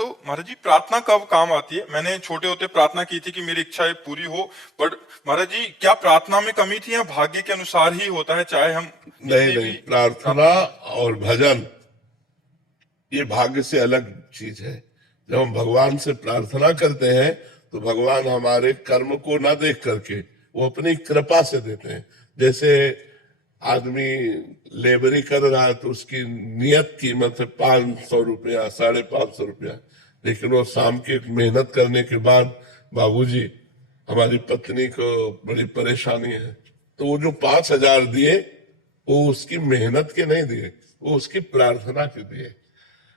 तो महाराज जी प्रार्थना कब काम आती है? मैंने छोटे होते प्रार्थना की थी कि मेरी इच्छाएं पूरी हो, बट महाराज जी क्या प्रार्थना में कमी थी या भाग्य के अनुसार ही होता है? चाहे हम नहीं नहीं, प्रार्थना और भजन ये भाग्य से अलग चीज है। जब हम भगवान से प्रार्थना करते हैं तो भगवान हमारे कर्म को ना देख करके वो अपनी कृपा से देते हैं। जैसे आदमी लेबरी कर रहा है तो उसकी नियत कीमत है 500 रुपया, 550 रुपया, लेकिन वो शाम की मेहनत करने के बाद, बाबूजी हमारी पत्नी को बड़ी परेशानी है, तो वो जो 5,000 दिए वो उसकी मेहनत के नहीं दिए, वो उसकी प्रार्थना के दिए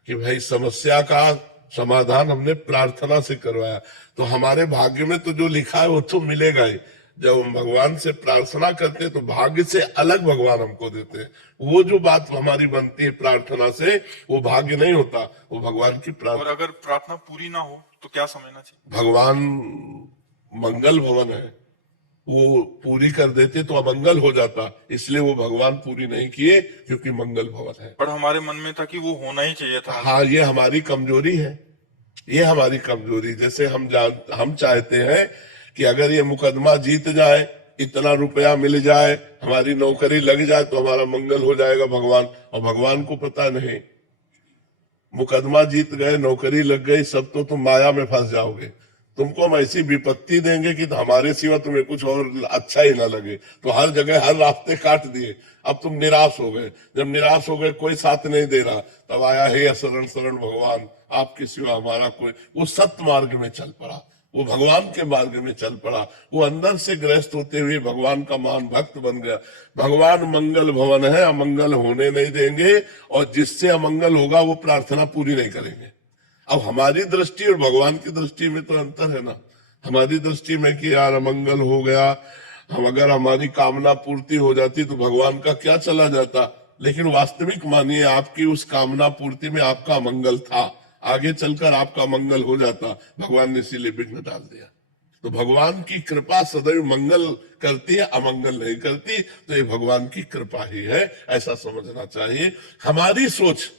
कि भाई समस्या का समाधान हमने प्रार्थना से करवाया। तो हमारे भाग्य में तो जो लिखा है वो तो मिलेगा ही। जब हम भगवान से प्रार्थना करते हैं तो भाग्य से अलग भगवान हमको देते हैं। वो जो बात हमारी बनती है प्रार्थना से, वो भाग्य नहीं होता, वो भगवान की प्रार्थना। और अगर प्रार्थना पूरी ना हो तो क्या समझना चाहिए? भगवान मंगल भवन है, वो पूरी कर देते तो अमंगल हो जाता, इसलिए वो भगवान पूरी नहीं किए क्योंकि मंगल भवन है। पर हमारे मन में था कि वो होना ही चाहिए था। हाँ, ये हमारी कमजोरी है, ये हमारी कमजोरी। जैसे हम चाहते हैं कि अगर ये मुकदमा जीत जाए, इतना रुपया मिल जाए, हमारी नौकरी लग जाए तो हमारा मंगल हो जाएगा भगवान। और भगवान को पता नहीं, मुकदमा जीत गए, नौकरी लग गई, सब तो तुम माया में फंस जाओगे। तुमको हम ऐसी विपत्ति देंगे कि हमारे सिवा तुम्हें कुछ और अच्छा ही ना लगे। तो हर जगह हर रास्ते काट दिए, अब तुम निराश हो गए। जब निराश हो गए, कोई साथ नहीं दे रहा, तब आया हे शरण शरण भगवान, आपके सिवा हमारा कोई। वो सत्य मार्ग में चल पड़ा, वो भगवान के मार्ग में चल पड़ा, वो अंदर से ग्रस्त होते हुए भगवान का महान भक्त बन गया। भगवान मंगल भवन है, अमंगल होने नहीं देंगे, और जिससे अमंगल होगा वो प्रार्थना पूरी नहीं करेंगे। अब हमारी दृष्टि और भगवान की दृष्टि में तो अंतर है ना। हमारी दृष्टि में कि यार अमंगल हो गया, हम अगर हमारी कामना पूर्ति हो जाती तो भगवान का क्या चला जाता। लेकिन वास्तविक मानिए आपकी उस कामना पूर्ति में आपका मंगल था, आगे चलकर आपका मंगल हो जाता, भगवान ने इसीलिए विघ्न डाल दिया। तो भगवान की कृपा सदैव मंगल करती है, अमंगल नहीं करती। तो ये भगवान की कृपा ही है, ऐसा समझना चाहिए। हमारी सोच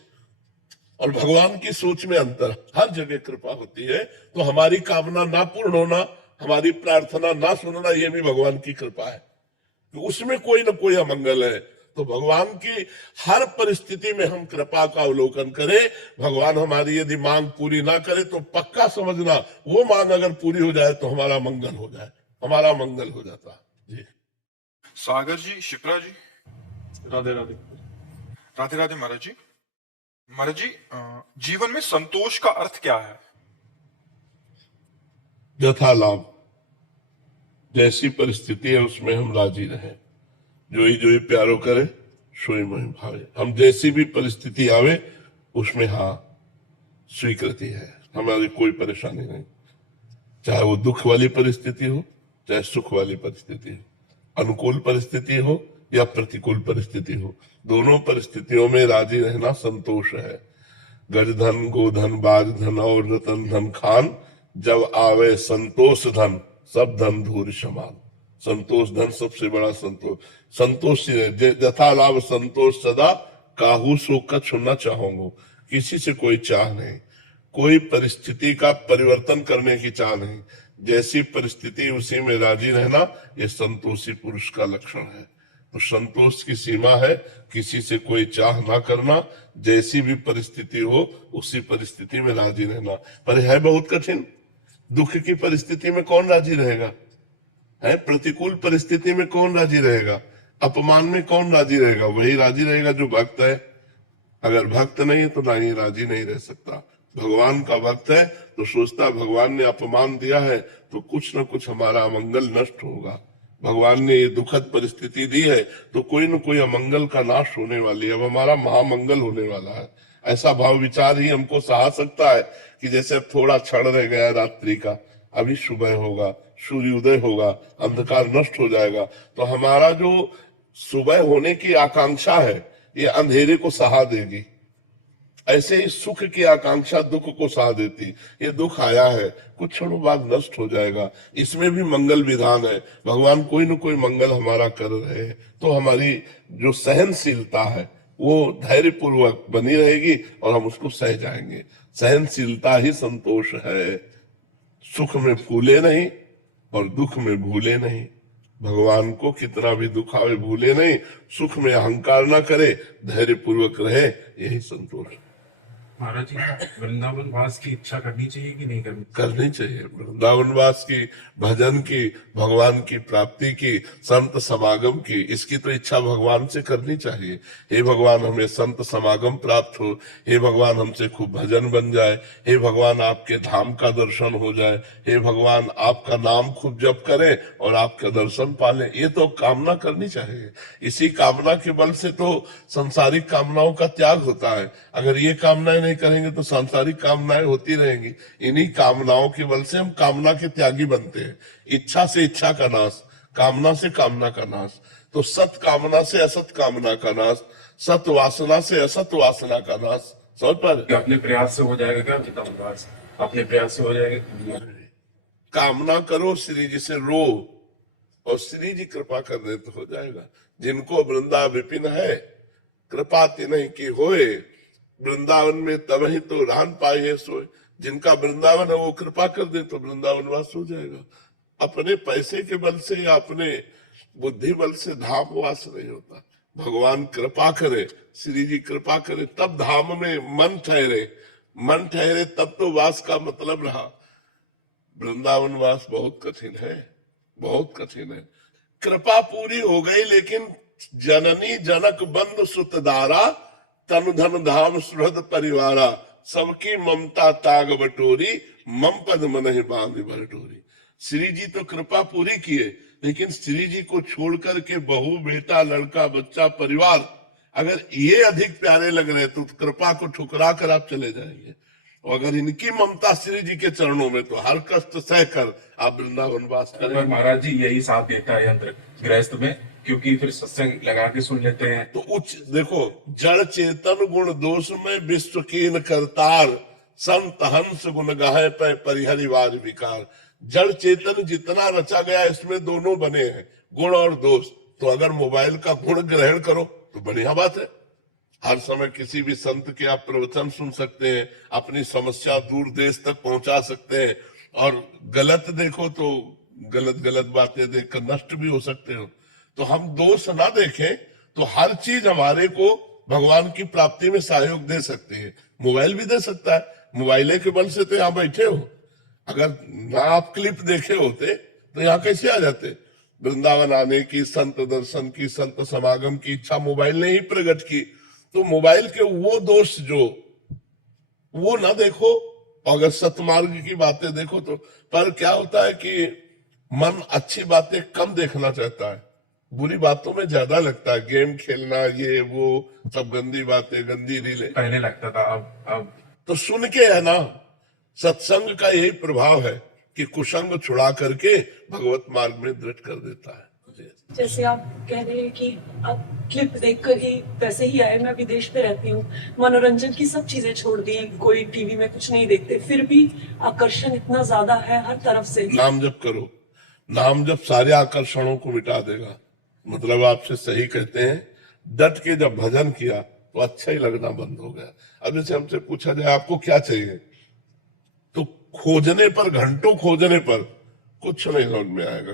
और भगवान की सोच में अंतर, हर जगह कृपा होती है। तो हमारी कामना ना पूर्ण होना, हमारी प्रार्थना ना सुनना, ये भी भगवान की कृपा है। तो उसमें कोई ना कोई अमंगल है। तो भगवान की हर परिस्थिति में हम कृपा का अवलोकन करें। भगवान हमारी यदि मांग पूरी ना करे तो पक्का समझना वो मांग अगर पूरी हो जाए तो हमारा मंगल हो जाए, हमारा मंगल हो जाता जी। सागर जी, शिप्रा जी, राधे राधे। राधे राधे महाराज जी। महाराज जी, जीवन में संतोष का अर्थ क्या है? यथा लाभ, जैसी परिस्थिति है उसमें हम राजी रहें। जो ही प्यारो करे सोई मोहि भावे। हम जैसी भी परिस्थिति आवे उसमें हाँ स्वीकृति है, हमारी कोई परेशानी नहीं। चाहे वो दुख वाली परिस्थिति हो, चाहे सुख वाली परिस्थिति हो, अनुकूल परिस्थिति हो या प्रतिकूल परिस्थिति हो, दोनों परिस्थितियों में राजी रहना संतोष है। गज धन, गोधन, बाज धन और रतन धन खान, जब आवे संतोष धन, सब धन धूर समान। संतोष धन सबसे बड़ा संतोष। संतोष यथा लाभ संतोष सदा, काहू सो कछु न चाहोगे। किसी से कोई चाह नहीं, कोई परिस्थिति का परिवर्तन करने की चाह नहीं। जैसी परिस्थिति उसी में राजी रहना, ये संतोषी पुरुष का लक्षण है। तो संतोष की सीमा है किसी से कोई चाह ना करना, जैसी भी परिस्थिति हो उसी परिस्थिति में राजी रहना। पर है बहुत कठिन। दुख की परिस्थिति में कौन राजी रहेगा है? प्रतिकूल परिस्थिति में कौन राजी रहेगा? अपमान में कौन राजी रहेगा? वही राजी रहेगा जो भक्त है। अगर भक्त नहीं है तो नहीं, राजी नहीं रह सकता। भगवान का भक्त है तो सोचता भगवान ने अपमान दिया है तो कुछ न कुछ हमारा अमंगल नष्ट होगा। भगवान ने ये दुखद परिस्थिति दी है तो कोई न कोई अमंगल का नाश होने वाली है, अब हमारा महामंगल होने वाला है। ऐसा भाव विचार ही हमको सहा सकता है कि जैसे अब थोड़ा क्षण रह गया रात्रि का, अभी सुबह होगा, सूर्योदय होगा, अंधकार नष्ट हो जाएगा। तो हमारा जो सुबह होने की आकांक्षा है ये अंधेरे को सहा देगी। ऐसे ही सुख की आकांक्षा दुख को सहा देती। ये दुख आया है, कुछ क्षणों बाद नष्ट हो जाएगा, इसमें भी मंगल विधान है। भगवान कोई न कोई मंगल हमारा कर रहे हैं। तो हमारी जो सहनशीलता है वो धैर्य पूर्वक बनी रहेगी और हम उसको सह जाएंगे। सहनशीलता ही संतोष है। सुख में फूले नहीं और दुख में भूले नहीं। भगवान को कितना भी दुख आवे भूले नहीं, सुख में अहंकार ना करे, धैर्य पूर्वक रहे, यही संतोष। महाराज जी, वृंदावन वास की इच्छा करनी चाहिए कि नहीं करनी? करनी चाहिए। वृंदावन वास की, भजन की, भगवान की प्राप्ति की, संत समागम की, इसकी तो इच्छा भगवान से करनी चाहिए। हे भगवान हमें संत समागम प्राप्त हो, हे भगवान हमसे खूब भजन बन जाए, हे भगवान आपके धाम का दर्शन हो जाए, हे भगवान आपका नाम खूब जप करें और आपका दर्शन पालें, ये तो कामना करनी चाहिए। इसी कामना के बल से तो सांसारिक कामनाओं का त्याग होता है। अगर ये कामनाएं नहीं करेंगे तो सांसारिक कामनाएं होती रहेंगी। इन्हीं कामनाओं के बल से हम कामना के त्यागी बनते हैं। इच्छा से इच्छा का नाश, कामना से कामना का नाश। तो सत कामना से असत कामना का नाश, सत वासना से असत वासना का नाश। समझ पा रहे? अपने प्रयास से हो जाएगा क्या वृंदावन वास? अपने प्रयास से हो जाएगा? कामना करो, श्री जी से रो और श्री जी कृपा कर दे तो हो जाएगा। जिनको वृंदा विपिन है, कृपा तिन्हि की होए, वृंदावन में तब ही तो रान पाए है सोए। जिनका वृंदावन है वो कृपा कर दे तो वृंदावन वास हो जाएगा। अपने पैसे के बल से या अपने बुद्धि बल से धाम वास नहीं होता। भगवान कृपा करे, श्री जी कृपा करे, तब धाम में मन ठहरे। मन ठहरे तब तो वास का मतलब रहा। वृंदावन वास बहुत कठिन है, बहुत कठिन है। कृपा पूरी हो गई, लेकिन जननी जनक बंद सुतदारा, तन धन धाम सुहृद परिवारा, सबकी ममता ताग बटोरी, मम पद मन ही बांध भरटोरी। श्री जी तो कृपा पूरी किए, लेकिन श्री जी को छोड़ करके बहू, बेटा, लड़का, बच्चा, परिवार अगर ये अधिक प्यारे लग रहे तो कृपा को ठुकरा कर आप चले जाएंगे। और अगर इनकी ममता श्री जी के चरणों में तो हर कष्ट सहकर आप वृंदावन वास करें। पर महाराज जी यही साथ देता है यंत्र गृहस्थ में, क्योंकि फिर सत्संग लगा के सुन लेते हैं। तो उच्च देखो, जड़ चेतन गुण दोष में विश्व कीन करतार, संत हंस गुण गाहे पे परिहरिवार विकार। जड़ चेतन जितना रचा गया इसमें दोनों बने हैं, गुण और दोष। तो अगर मोबाइल का गुण ग्रहण करो तो बढ़िया बात है। हर समय किसी भी संत के आप प्रवचन सुन सकते हैं, अपनी समस्या दूर देश तक पहुंचा सकते हैं। और गलत देखो तो गलत गलत बातें देखकर नष्ट भी हो सकते हो। तो हम दोष ना देखें तो हर चीज हमारे को भगवान की प्राप्ति में सहयोग दे सकते हैं। मोबाइल भी दे सकता है, मोबाइल के बल से तो यहाँ बैठे हो। अगर ना आप क्लिप देखे होते तो यहाँ कैसे आ जाते? वृंदावन आने की, संत दर्शन की, संत समागम की इच्छा मोबाइल ने ही प्रकट की। तो मोबाइल के वो दोष जो वो ना देखो, अगर सतमार्ग की बातें देखो तो। पर क्या होता है कि मन अच्छी बातें कम देखना चाहता है, बुरी बातों में ज्यादा लगता है। गेम खेलना, ये वो सब गंदी बातें, गंदी रीलें पहले लगता था, अब तो सुन के है ना। सत्संग का यही प्रभाव है कि कुसंग छुड़ा करके भगवत मार्ग में दृढ़ कर देता है। जैसे आप कह रहे हैं कि आप क्लिप देखकर ही वैसे ही आए। मैं विदेश में रहती हूँ, मनोरंजन की सब चीजें छोड़ दी, कोई टीवी में कुछ नहीं देखते, फिर भी आकर्षण इतना ज्यादा है हर तरफ से। नाम जप करो, नाम जप सारे आकर्षणों को मिटा देगा। मतलब आपसे सही कहते हैं, डट के जब भजन किया तो अच्छा ही लगना बंद हो गया। अब जैसे हमसे पूछा जाए आपको क्या चाहिए, तो खोजने पर, घंटों खोजने पर कुछ नहीं समझ में आएगा।